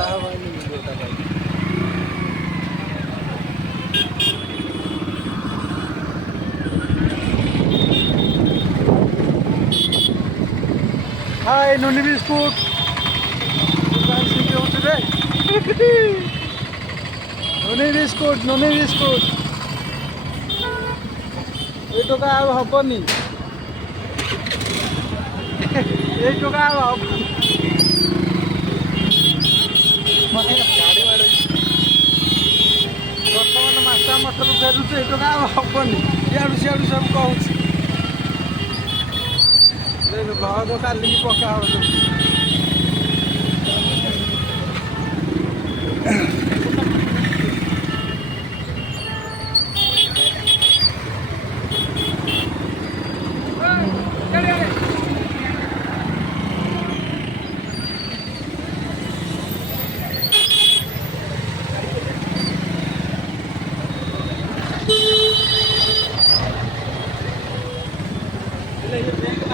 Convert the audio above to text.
ପକା ହବନି ଭିଡ଼ିଓଟା ପାଇଁ। हाय नोनी बिस्कुट नोनी बिस्कुट ये टोका अब हबनी ये टोका अब हबनी गाड़ी वाले बर्तमान मासा मटर फेरुचे ये टोका अब हबनी इाड़ू सियाड़ू सब कहूँ ब्लग काली पका हो